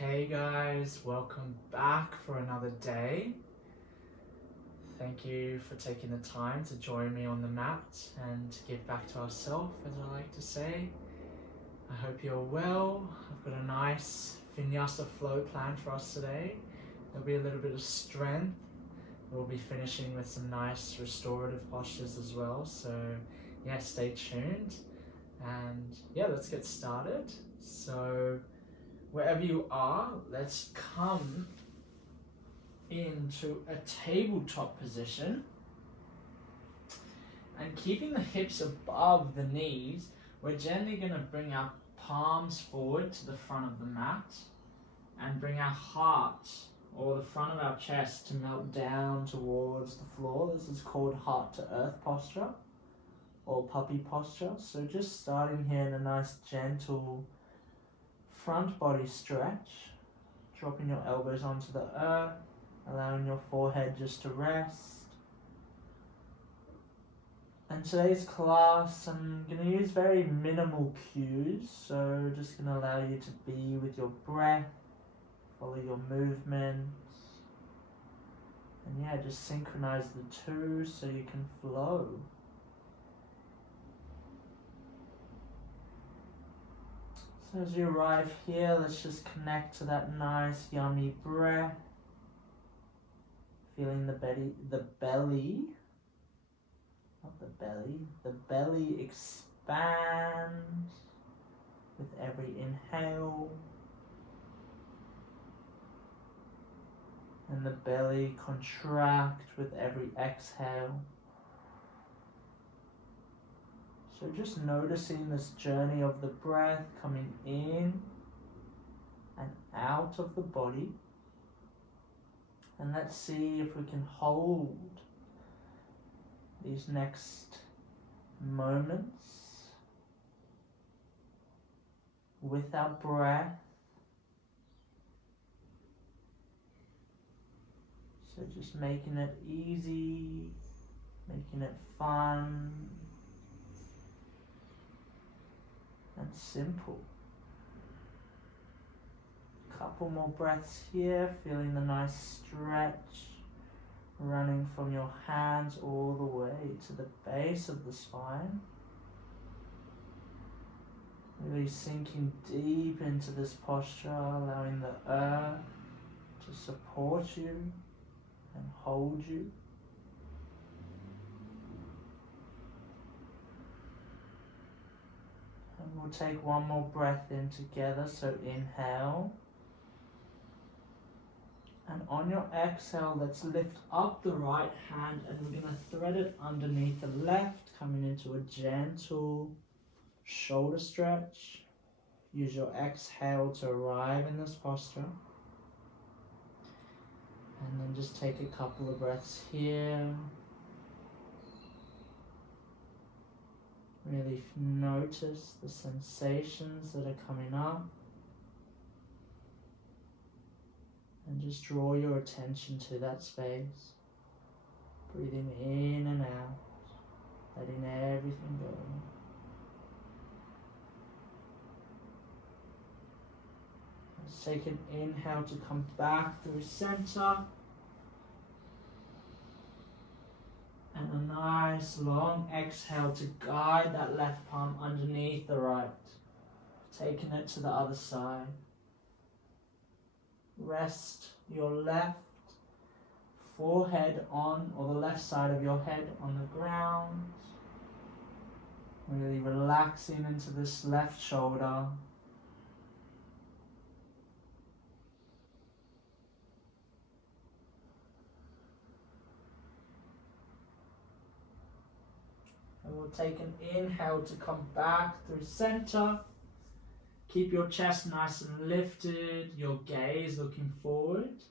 Hey guys, welcome back for another day. Thank you for taking the time to join me on the mat and to give back to ourselves, as I like to say. I hope you're well. I've got a nice Vinyasa flow planned for us today. There'll be a little bit of strength. We'll be finishing with some nice restorative postures as well. So yeah, stay tuned. And yeah, let's get started. So wherever you are, let's come into a tabletop position. And keeping the hips above the knees, we're gently going to bring our palms forward to the front of the mat and bring our heart or the front of our chest to melt down towards the floor. This is called heart to earth posture or puppy posture. So just starting here in a nice gentle front body stretch, dropping your elbows onto the earth, allowing your forehead just to rest. In today's class, I'm going to use very minimal cues, so just going to allow you to be with your breath, follow your movements, and yeah, just synchronize the two so you can flow. So as you arrive here, let's just connect to that nice yummy breath. Feeling the belly expand with every inhale. And the belly contract with every exhale. So just noticing this journey of the breath coming in and out of the body. And let's see if we can hold these next moments with our breath. So just making it easy, making it fun and simple. Couple more breaths here, feeling the nice stretch running from your hands all the way to the base of the spine. Really sinking deep into this posture, allowing the earth to support you and hold you. And we'll take one more breath in together, so inhale. And on your exhale, let's lift up the right hand and we're going to thread it underneath the left, coming into a gentle shoulder stretch. Use your exhale to arrive in this posture. And then just take a couple of breaths here. Really notice the sensations that are coming up. And just draw your attention to that space. Breathing in and out, letting everything go. Let's take an inhale to come back through center. And a nice long exhale to guide that left palm underneath the right. Taking it to the other side. Rest your left forehead on, or the left side of your head on the ground. Really relaxing into this left shoulder. And we'll take an inhale to come back through center. Keep your chest nice and lifted, your gaze looking forward.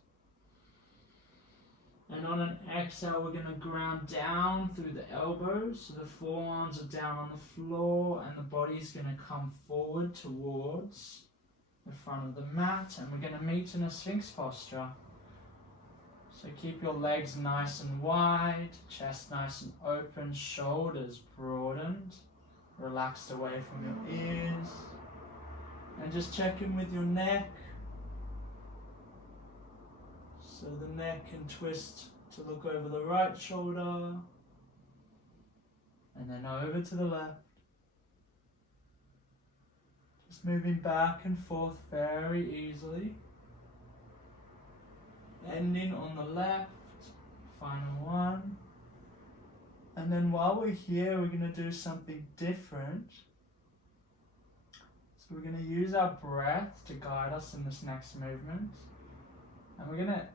And on an exhale, we're going to ground down through the elbows. So the forearms are down on the floor and the body's going to come forward towards the front of the mat. And we're going to meet in a Sphinx posture. So keep your legs nice and wide, chest nice and open, shoulders broadened, relaxed away from your ears. And just check in with your neck, So the neck can twist to look over the right shoulder and then over to the left. Just moving back and forth very easily. Ending on the left, final one. And then while we're here, we're going to do something different. So we're going to use our breath to guide us in this next movement. And we're going to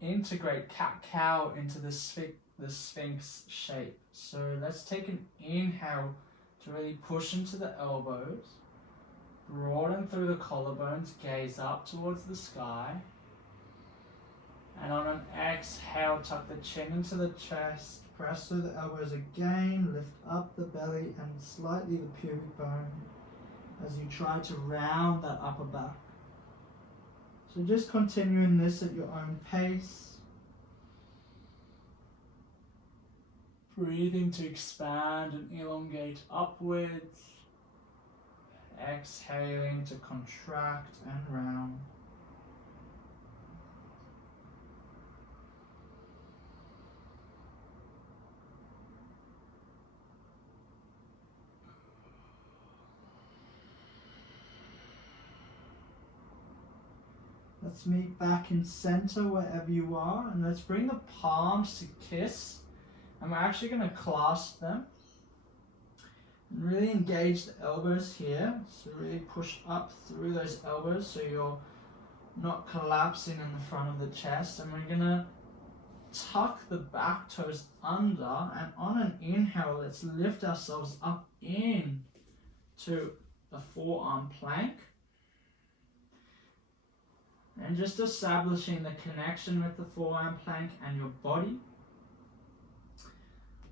integrate cat-cow into the Sphinx shape. So let's take an inhale to really push into the elbows. Broaden through the collarbones, gaze up towards the sky. And on an exhale, tuck the chin into the chest, press through the elbows again, lift up the belly and slightly the pubic bone as you try to round that upper back. So just continuing this at your own pace. Breathing to expand and elongate upwards. Exhaling to contract and round. Let's meet back in center wherever you are, and let's bring the palms to kiss, and we're actually going to clasp them and really engage the elbows here. So really push up through those elbows so you're not collapsing in the front of the chest, and we're going to tuck the back toes under, and on an inhale let's lift ourselves up in to the forearm plank. And just establishing the connection with the forearm plank and your body.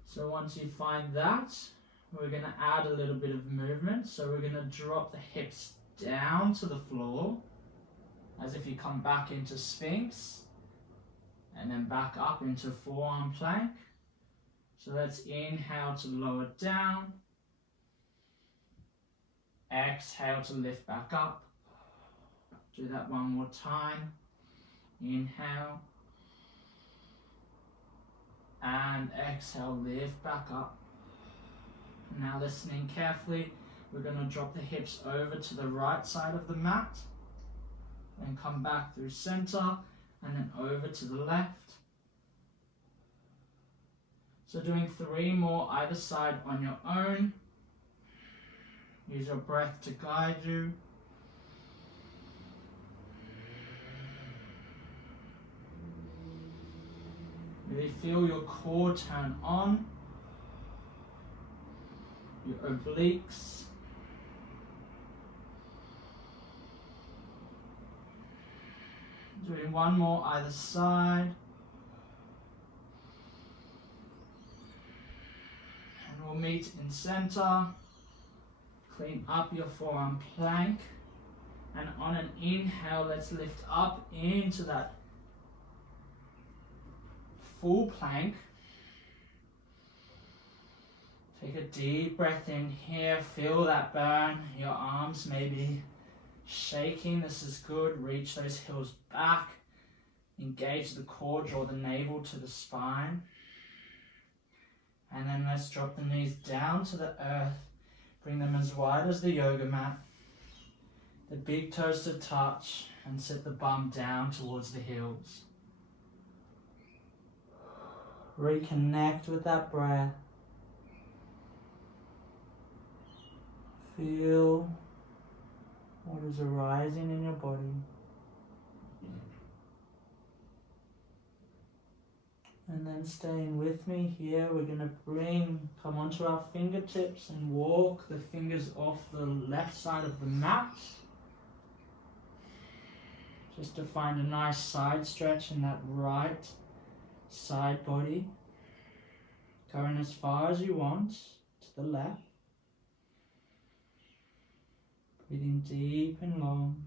So once you find that, we're going to add a little bit of movement. So we're going to drop the hips down to the floor, as if you come back into Sphinx, and then back up into forearm plank. So let's inhale to lower down. Exhale to lift back up. Do that one more time. Inhale. And exhale, lift back up. Now listening carefully, we're going to drop the hips over to the right side of the mat. Then come back through center and then over to the left. So doing 3 more either side on your own. Use your breath to guide you. Really feel your core turn on, your obliques. Doing 1 more either side. And we'll meet in center. Clean up your forearm plank. And on an inhale, let's lift up into that full plank. Take a deep breath in here, feel that burn. Your arms may be shaking, this is good. Reach those heels back, engage the core, draw the navel to the spine. And then let's drop the knees down to the earth, bring them as wide as the yoga mat. The big toes to touch, and sit the bum down towards the heels. Reconnect with that breath. Feel what is arising in your body. And then staying with me here, we're going to come onto our fingertips and walk the fingers off the left side of the mat. Just to find a nice side stretch in that right side body. Going as far as you want to the left. Breathing deep and long.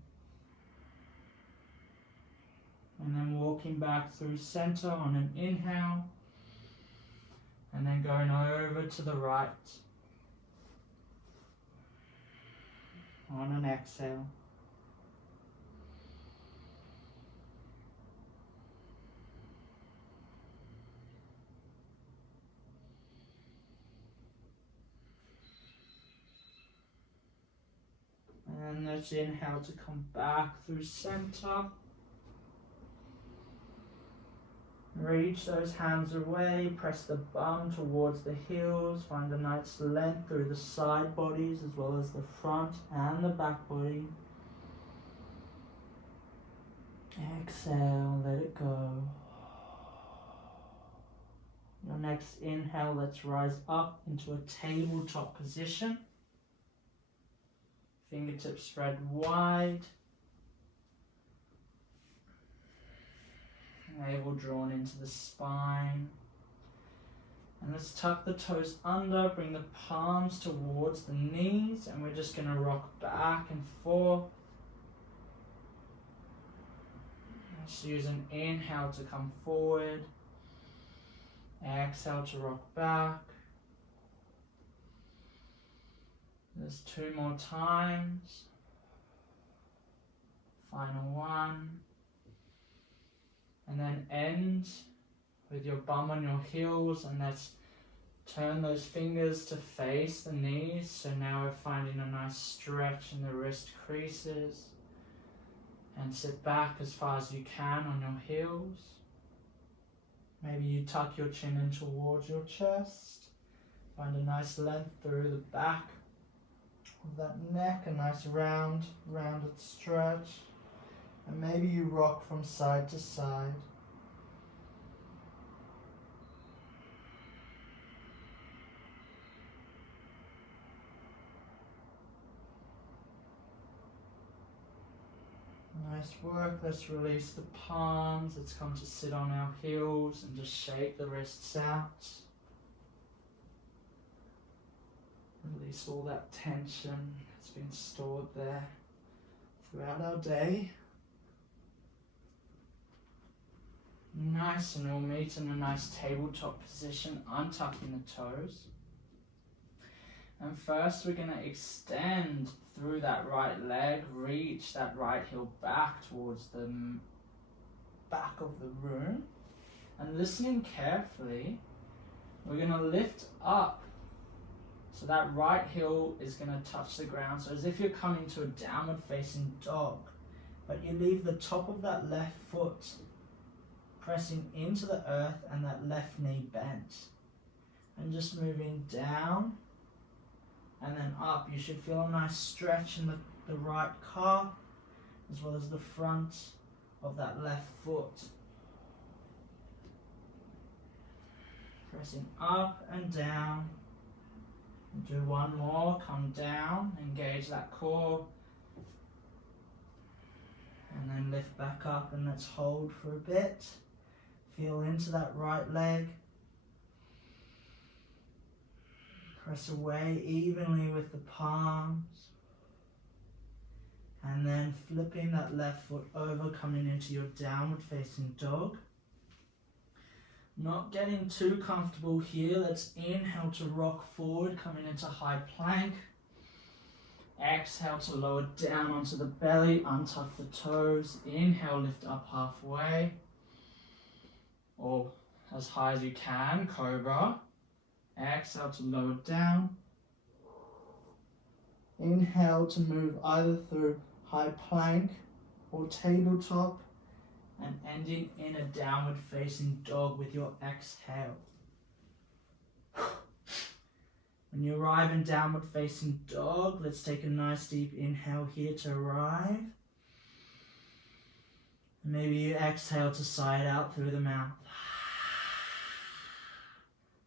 And then walking back through center on an inhale. And then going over to the right on an exhale. And let's inhale to come back through center. Reach those hands away, press the bum towards the heels, find a nice length through the side bodies as well as the front and the back body. Exhale, let it go. Your next inhale, let's rise up into a tabletop position. Fingertips spread wide. Navel drawn into the spine. And let's tuck the toes under, bring the palms towards the knees, and we're just going to rock back and forth. Let's use an inhale to come forward. Exhale to rock back. There's 2 more times. Final one. And then end with your bum on your heels, and let's turn those fingers to face the knees. So now we're finding a nice stretch in the wrist creases. And sit back as far as you can on your heels. Maybe you tuck your chin in towards your chest. Find a nice length through the back of that neck, a nice rounded stretch. And maybe you rock from side to side. Nice work. Let's release the palms. Let's come to sit on our heels and just shake the wrists out. Release all that tension that's been stored there throughout our day. Nice, and we'll meet in a nice tabletop position, untucking the toes. And first we're going to extend through that right leg, reach that right heel back towards the back of the room. And listening carefully, we're going to lift up. So that right heel is going to touch the ground. So as if you're coming to a downward facing dog, but you leave the top of that left foot pressing into the earth and that left knee bent. And just moving down and then up. You should feel a nice stretch in the right calf as well as the front of that left foot. Pressing up and down. Do one more, come down, engage that core. And then lift back up, and let's hold for a bit. Feel into that right leg. Press away evenly with the palms. And then flipping that left foot over, coming into your downward facing dog. Not getting too comfortable here. Let's inhale to rock forward, coming into high plank. Exhale to lower down onto the belly, untuck the toes. Inhale, lift up halfway. Or as high as you can, cobra. Exhale to lower down. Inhale to move either through high plank or tabletop, and ending in a downward facing dog with your exhale. When you arrive in downward facing dog, let's take a nice deep inhale here to arrive. And maybe you exhale to sigh it out through the mouth.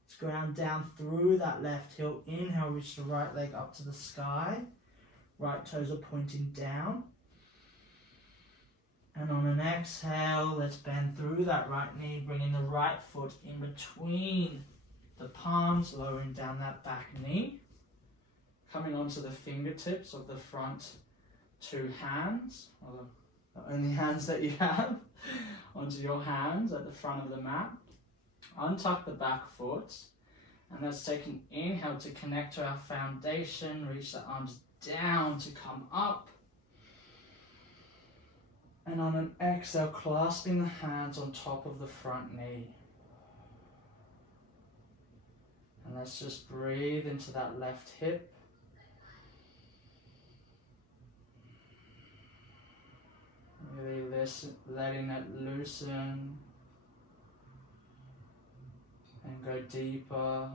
Let's ground down through that left heel. Inhale, reach the right leg up to the sky. Right toes are pointing down. And on an exhale, let's bend through that right knee, bringing the right foot in between the palms, lowering down that back knee. Coming onto the fingertips of the front 2 hands, or the only hands that you have, onto your hands at the front of the mat. Untuck the back foot, and let's take an inhale to connect to our foundation, reach the arms down to come up. And on an exhale, clasping the hands on top of the front knee. And let's just breathe into that left hip. letting it loosen and go deeper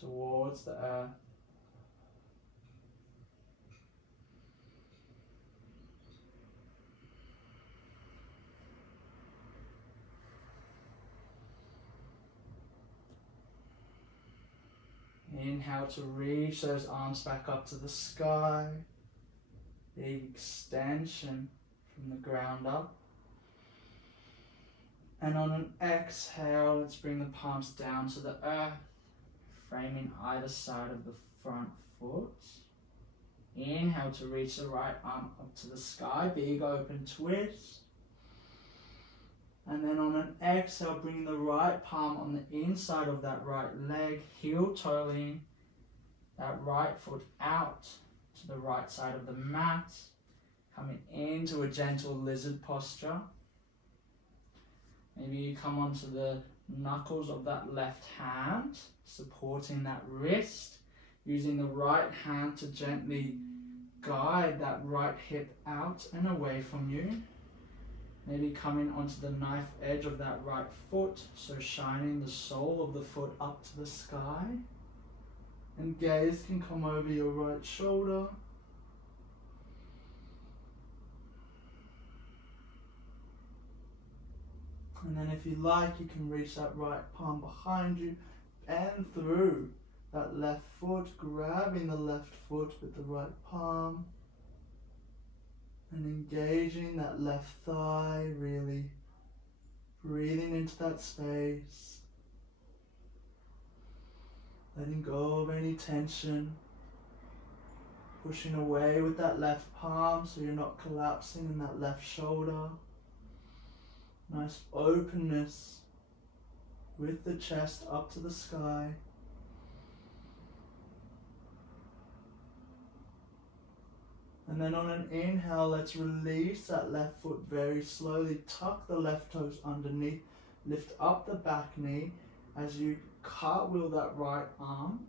towards the earth. Inhale to reach those arms back up to the sky. Big extension from the ground up. And on an exhale, let's bring the palms down to the earth, framing either side of the front foot. Inhale to reach the right arm up to the sky, big open twist. And then on an exhale, bring the right palm on the inside of that right leg, heel toeing that right foot out to the right side of the mat, coming into a gentle lizard posture. Maybe you come onto the knuckles of that left hand, supporting that wrist, using the right hand to gently guide that right hip out and away from you. Maybe coming onto the knife edge of that right foot, so shining the sole of the foot up to the sky. And gaze can come over your right shoulder. And then if you like, you can reach that right palm behind you and through that left foot, grabbing the left foot with the right palm. And engaging that left thigh, really breathing into that space. Letting go of any tension. Pushing away with that left palm so you're not collapsing in that left shoulder. Nice openness with the chest up to the sky. And then on an inhale, let's release that left foot very slowly. Tuck the left toes underneath. Lift up the back knee as you cartwheel that right arm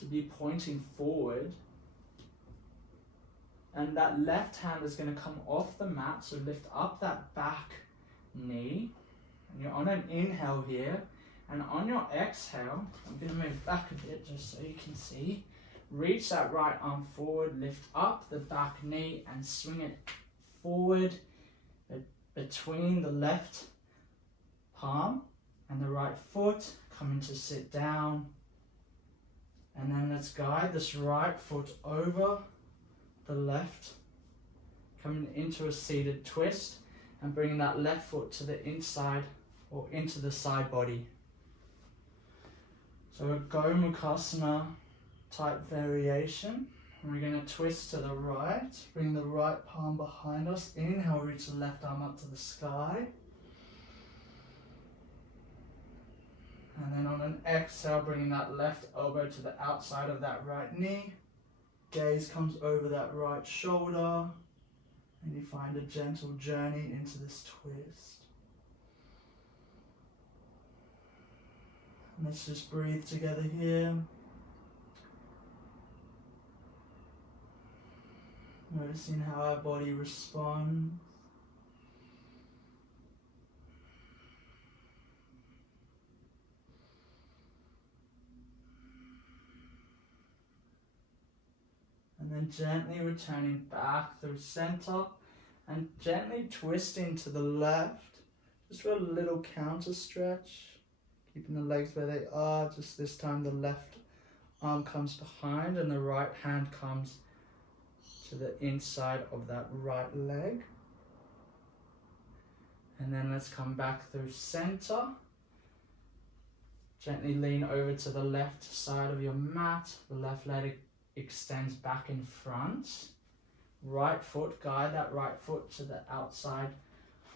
to be pointing forward. And that left hand is going to come off the mat, so lift up that back knee. And you're on an inhale here. And on your exhale, I'm going to move back a bit just so you can see. Reach that right arm forward, lift up the back knee and swing it forward between the left palm and the right foot, coming to sit down. And then let's guide this right foot over the left, coming into a seated twist and bringing that left foot to the inside or into the side body. So a Gomukhasana type variation. And we're going to twist to the right, bring the right palm behind us. Inhale, reach the left arm up to the sky. And then on an exhale, bringing that left elbow to the outside of that right knee. Gaze comes over that right shoulder. And you find a gentle journey into this twist. And let's just breathe together here. Noticing how our body responds. And then gently returning back through center and gently twisting to the left, just for a little counter stretch. Keeping the legs where they are, just this time the left arm comes behind and the right hand comes to the inside of that right leg. And then let's come back through center. Gently lean over to the left side of your mat. The left leg extends back in front. Right foot, guide that right foot to the outside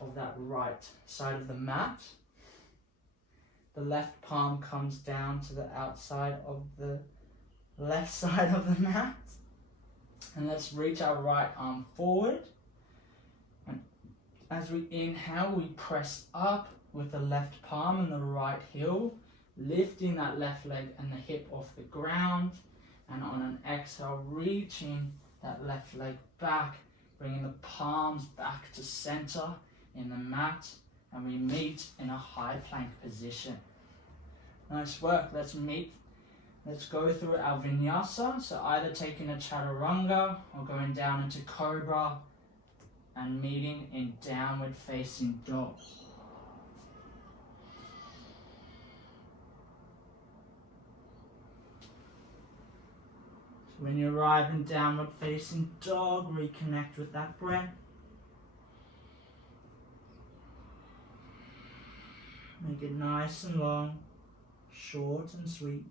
of that right side of the mat. The left palm comes down to the outside of the left side of the mat. And let's reach our right arm forward. And as we inhale, we press up with the left palm and the right heel, lifting that left leg and the hip off the ground. And on an exhale, reaching that left leg back, Bringing the palms back to center in the mat, and we meet in a high plank position. Nice work. Let's go through our vinyasa. So either taking a chaturanga or going down into cobra and meeting in downward facing dog. So when you arrive in downward facing dog, reconnect with that breath. Make it nice and long, short and sweet.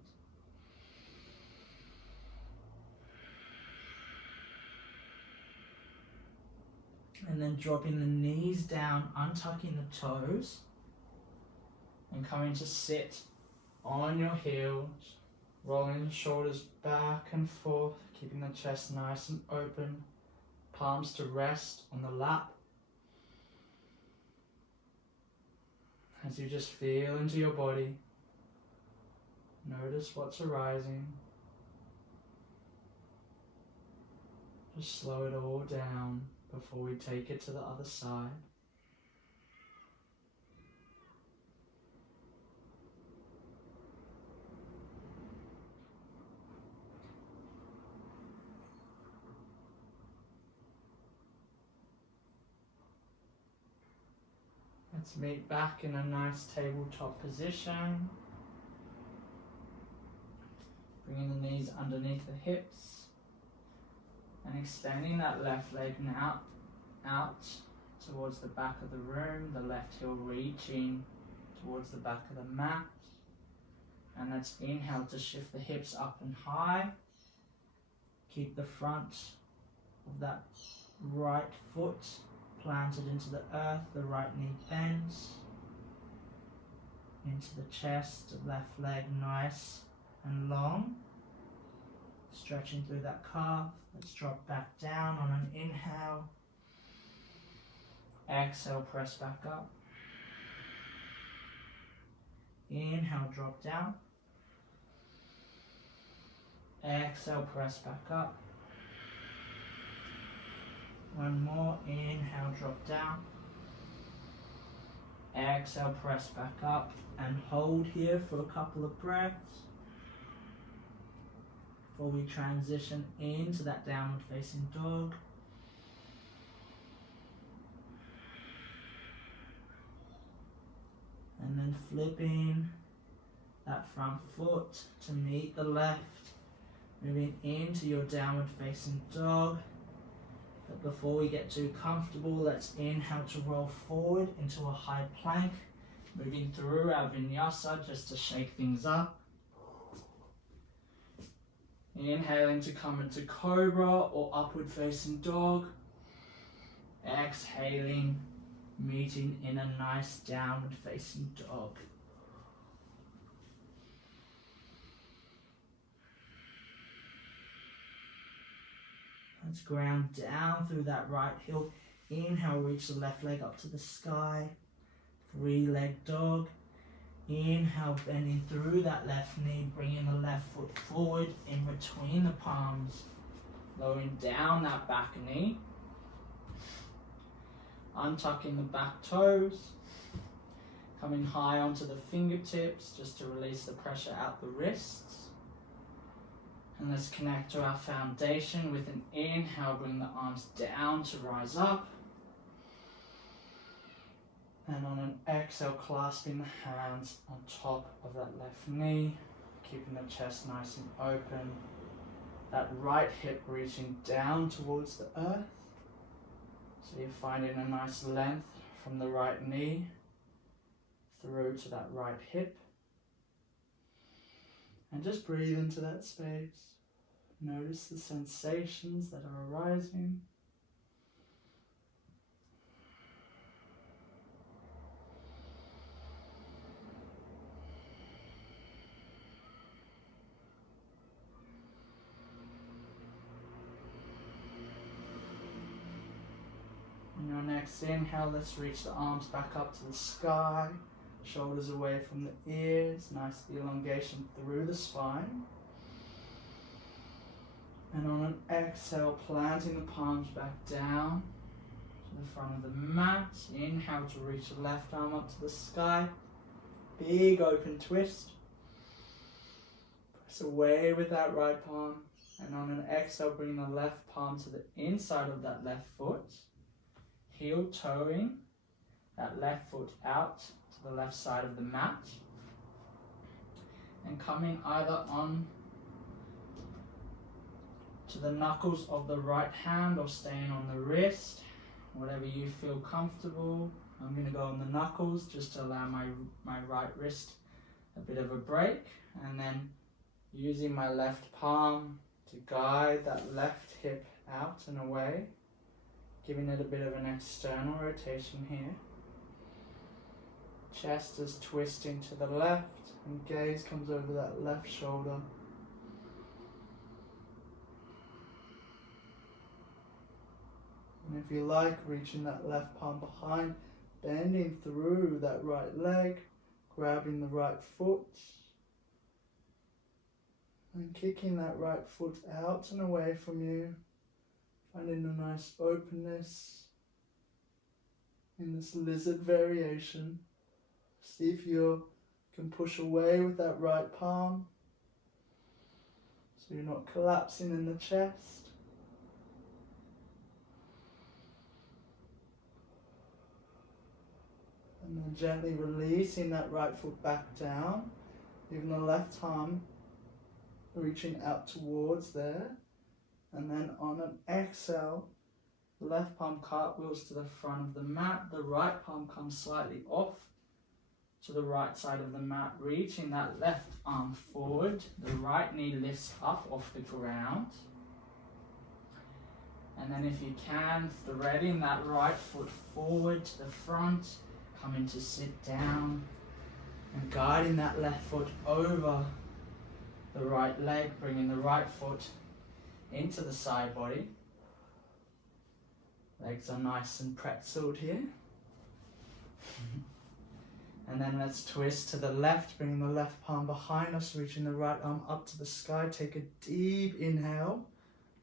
And then dropping the knees down, untucking the toes, and coming to sit on your heels, rolling the shoulders back and forth, keeping the chest nice and open, palms to rest on the lap. As you just feel into your body, notice what's arising. Just slow it all down before we take it to the other side. Let's meet back in a nice tabletop position. Bringing the knees underneath the hips and extending that left leg now out towards the back of the room, the left heel reaching towards the back of the mat. And let's inhale to shift the hips up and high. Keep the front of that right foot planted into the earth, the right knee bends into the chest, left leg nice and long, stretching through that calf. Let's drop back down on an inhale. Exhale, press back up. Inhale, drop down. Exhale, press back up. One more, inhale, drop down. Exhale, press back up and hold here for a couple of breaths before we transition into that downward facing dog. And then flipping that front foot to meet the left, moving into your downward facing dog. But before we get too comfortable, let's inhale to roll forward into a high plank, moving through our vinyasa just to shake things up. Inhaling to come into cobra or upward facing dog. Exhaling, meeting in a nice downward facing dog. Let's ground down through that right heel. Inhale, reach the left leg up to the sky. 3-leg dog. Inhale, bending through that left knee, bringing the left foot forward in between the palms. Lowering down that back knee. Untucking the back toes. Coming high onto the fingertips just to release the pressure out the wrists. And let's connect to our foundation with an inhale, bring the arms down to rise up. And on an exhale, clasping the hands on top of that left knee, keeping the chest nice and open. That right hip reaching down towards the earth. So you're finding a nice length from the right knee through to that right hip. And just breathe into that space. Notice the sensations that are arising. On your next inhale, let's reach the arms back up to the sky. Shoulders away from the ears, nice elongation through the spine. And on an exhale, planting the palms back down to the front of the mat. Inhale to reach the left arm up to the sky. Big open twist. Press away with that right palm. And on an exhale, bring the left palm to the inside of that left foot. Heel toeing that left foot out to the left side of the mat. And coming either on to the knuckles of the right hand or staying on the wrist, whatever you feel comfortable. I'm going to go on the knuckles just to allow my right wrist a bit of a break, and then using my left palm to guide that left hip out and away, giving it a bit of an external rotation here. Chest is twisting to the left and gaze comes over that left shoulder. And if you like, reaching that left palm behind, bending through that right leg, grabbing the right foot, and kicking that right foot out and away from you, finding a nice openness in this lizard variation. See if you can push away with that right palm, so you're not collapsing in the chest. And then gently releasing that right foot back down, leaving the left arm reaching out towards there. And then on an exhale, the left palm cartwheels to the front of the mat, the right palm comes slightly off to the right side of the mat, reaching that left arm forward, the right knee lifts up off the ground. And then if you can, threading that right foot forward to the front, coming to sit down and guiding that left foot over the right leg, bringing the right foot into the side body. Legs are nice and pretzeled here. And then let's twist to the left, bringing the left palm behind us, reaching the right arm up to the sky. Take a deep inhale,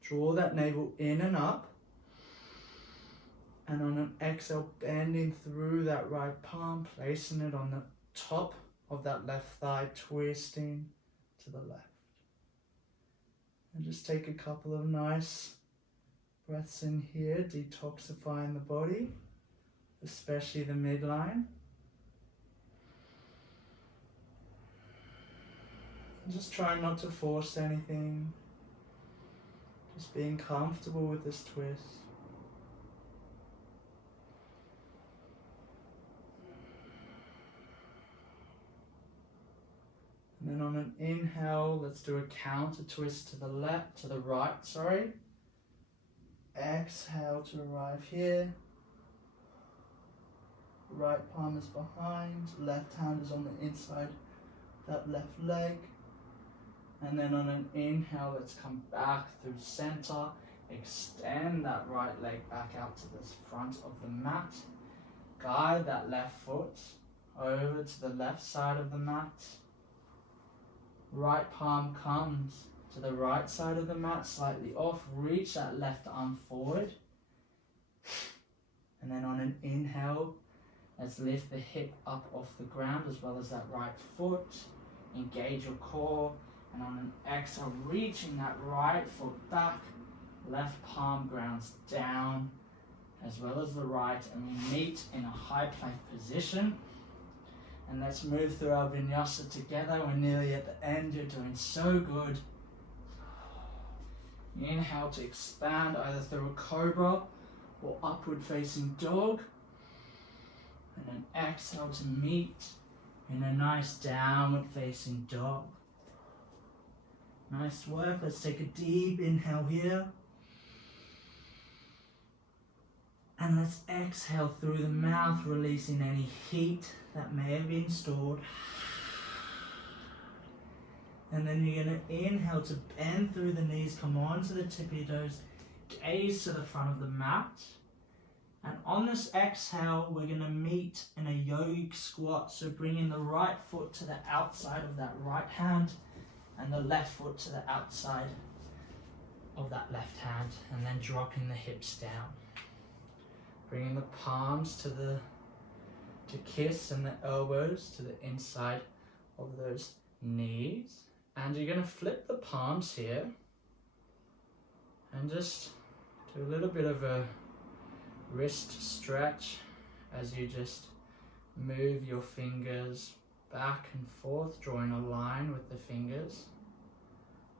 draw that navel in and up. And on an exhale, bending through that right palm, placing it on the top of that left thigh, twisting to the left. And just take a couple of nice breaths in here, detoxifying the body, especially the midline. And just try not to force anything, just being comfortable with this twist. And then on an inhale, let's do a counter twist to the left, to the right, sorry. Exhale to arrive here. Right palm is behind, left hand is on the inside, that left leg. And then on an inhale, let's come back through center, extend that right leg back out to the front of the mat. Guide that left foot over to the left side of the mat. Right palm comes to the right side of the mat, slightly off. Reach that left arm forward. And then on an inhale, let's lift the hip up off the ground as well as that right foot. Engage your core. And on an exhale, reaching that right foot back. Left palm grounds down as well as the right. And we meet in a high plank position. And let's move through our Vinyasa together. We're nearly at the end. You're doing so good. Inhale to expand either through a cobra or upward facing dog. And then exhale to meet in a nice downward facing dog. Nice work. Let's take a deep inhale here. And let's exhale through the mouth, releasing any heat that may have been stored. And then you're going to inhale to bend through the knees, come onto the tip of your toes, gaze to the front of the mat. And on this exhale, we're going to meet in a yogic squat. So bringing the right foot to the outside of that right hand and the left foot to the outside of that left hand, and then dropping the hips down. Bringing the palms to kiss and the elbows to the inside of those knees. And you're going to flip the palms here and just do a little bit of a wrist stretch as you just move your fingers back and forth, drawing a line with the fingers,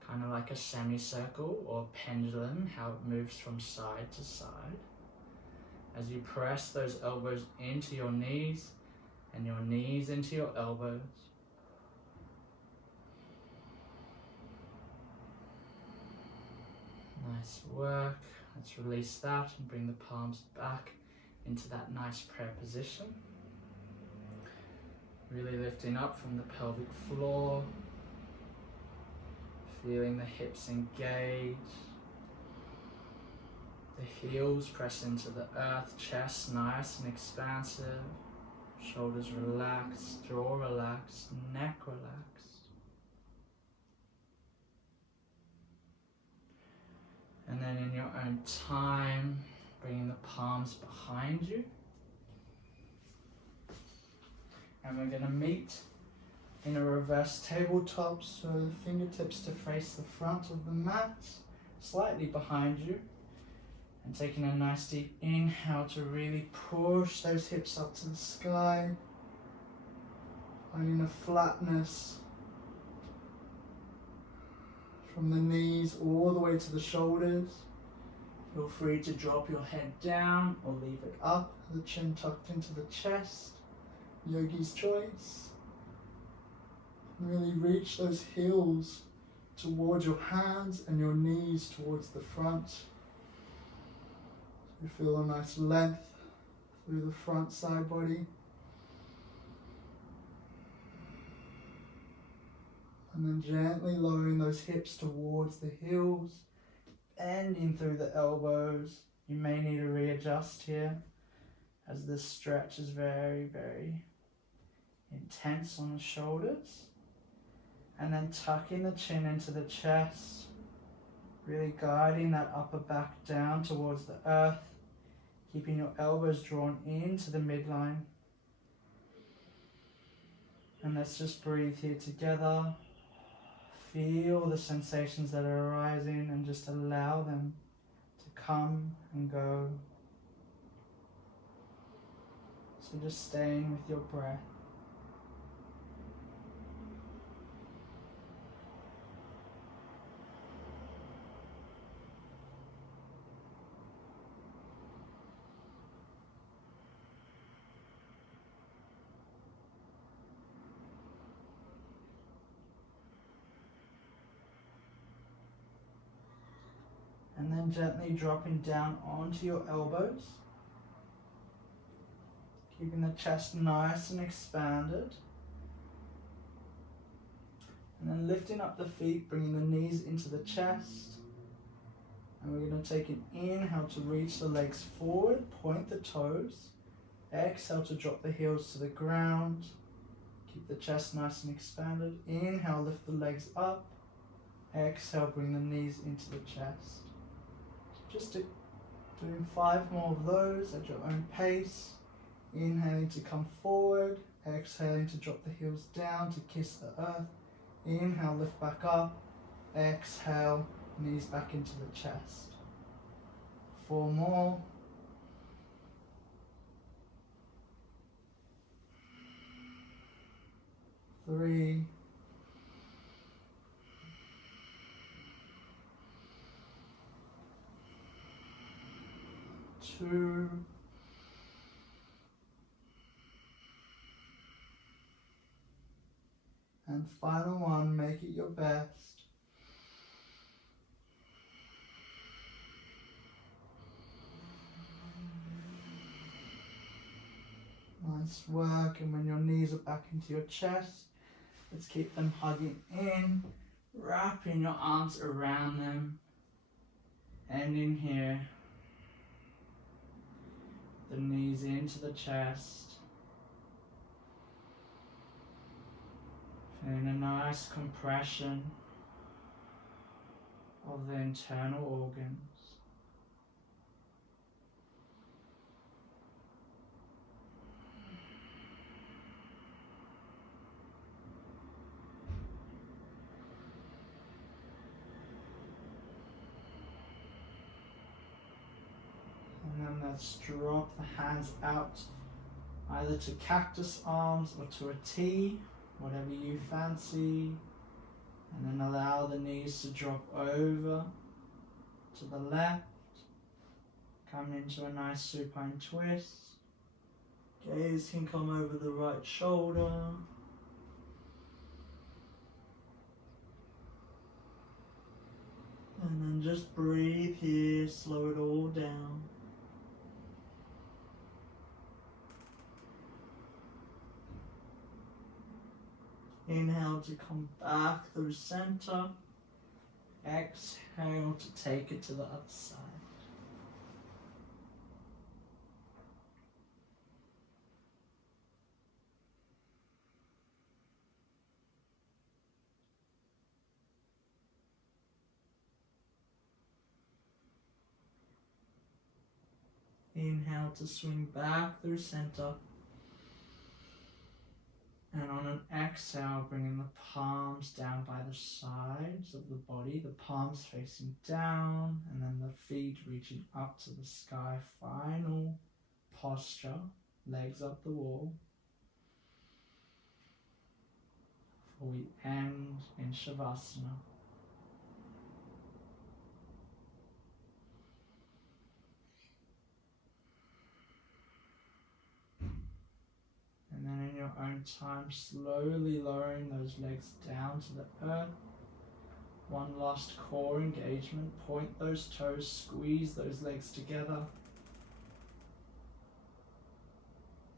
kind of like a semicircle or pendulum, how it moves from side to side. As you press those elbows into your knees and your knees into your elbows. Nice work. Let's release that and bring the palms back into that nice prayer position. Really lifting up from the pelvic floor. Feeling the hips engage. The heels press into the earth, chest nice and expansive. Shoulders relaxed, jaw relaxed, neck relaxed. And then in your own time, bringing the palms behind you. And we're going to meet in a reverse tabletop, so the fingertips to face the front of the mat, slightly behind you. And taking a nice deep inhale to really push those hips up to the sky. Finding a flatness from the knees all the way to the shoulders. Feel free to drop your head down or leave it up, the chin tucked into the chest. Yogi's choice. And really reach those heels towards your hands and your knees towards the front. You feel a nice length through the front side body. And then gently lowering those hips towards the heels, bending through the elbows. You may need to readjust here as this stretch is very, very intense on the shoulders. And then tucking the chin into the chest, really guiding that upper back down towards the earth. Keeping your elbows drawn into the midline. And let's just breathe here together. Feel the sensations that are arising and just allow them to come and go. So just staying with your breath. And then gently dropping down onto your elbows. Keeping the chest nice and expanded. And then lifting up the feet, bringing the knees into the chest. And we're going to take an inhale to reach the legs forward, point the toes. Exhale to drop the heels to the ground. Keep the chest nice and expanded. Inhale, lift the legs up. Exhale, bring the knees into the chest. Just doing 5 more of those at your own pace. Inhaling to come forward. Exhaling to drop the heels down to kiss the earth. Inhale, lift back up. Exhale, knees back into the chest. 4 more. 3. 2. And final one, make it your best. Nice work, and when your knees are back into your chest, let's keep them hugging in, wrapping your arms around them, ending here. The knees into the chest. Feeling a nice compression. of the internal organs. And then let's drop the hands out either to cactus arms or to a T, whatever you fancy. And then allow the knees to drop over to the left. Come into a nice supine twist. Gaze can come over the right shoulder. And then just breathe here, slow it all down. Inhale to come back through center. Exhale to take it to the other side. Inhale to swing back through center. And on an exhale, bringing the palms down by the sides of the body, the palms facing down, and then the feet reaching up to the sky. Final posture, legs up the wall. Before we end in Shavasana. And then in your own time, slowly lowering those legs down to the earth. One last core engagement. Point those toes, squeeze those legs together.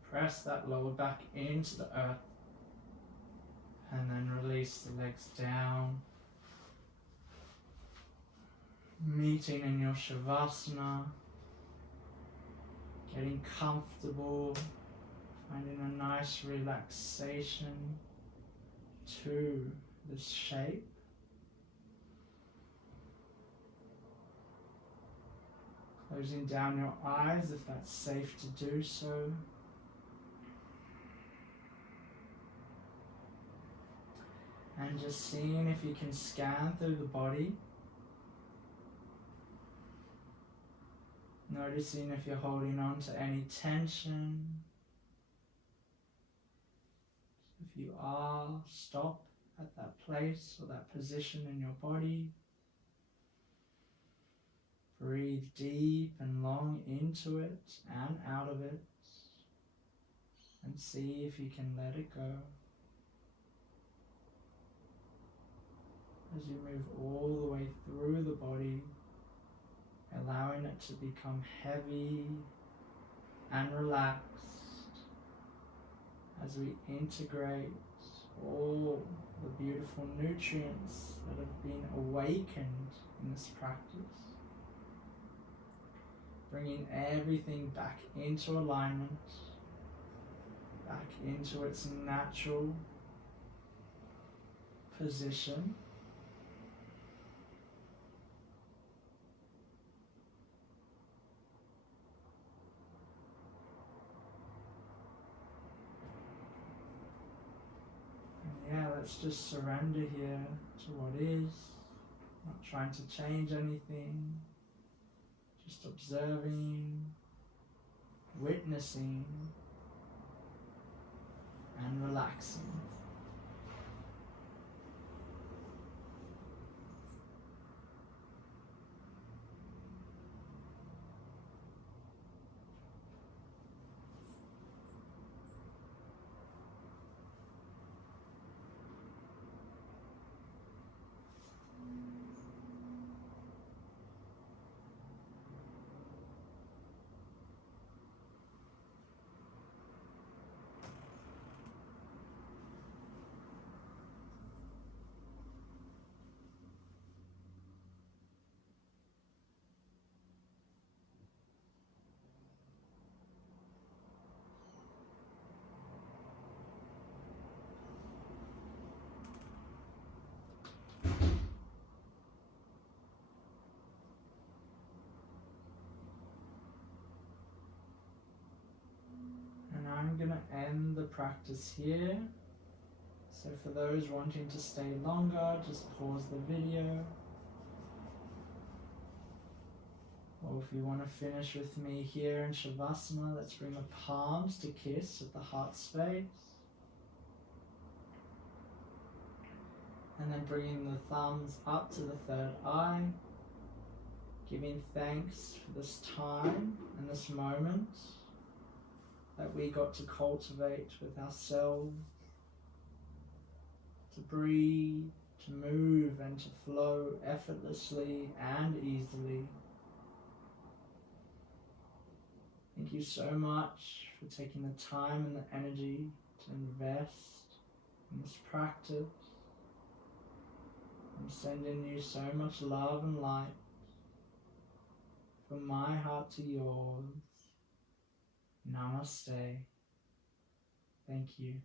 Press that lower back into the earth. And then release the legs down. Meeting in your Shavasana. Getting comfortable. Finding a nice relaxation to this shape. Closing down your eyes if that's safe to do so. And just seeing if you can scan through the body. Noticing if you're holding on to any tension. If you are, stop at that place or that position in your body. Breathe deep and long into it and out of it. And see if you can let it go. As you move all the way through the body, allowing it to become heavy and relaxed. As we integrate all the beautiful nutrients that have been awakened in this practice, bringing everything back into alignment, back into its natural position. Yeah, let's just surrender here to what is, not trying to change anything, just observing, witnessing, and relaxing. to end the practice here. So for those wanting to stay longer, just pause the video. Or if you want to finish with me here in Shavasana, let's bring the palms to kiss at the heart space. And then bringing the thumbs up to the third eye. Giving thanks for this time and this moment that we got to cultivate with ourselves. To breathe, to move and to flow effortlessly and easily. Thank you so much for taking the time and the energy to invest in this practice. I'm sending you so much love and light from my heart to yours. Namaste. Thank you.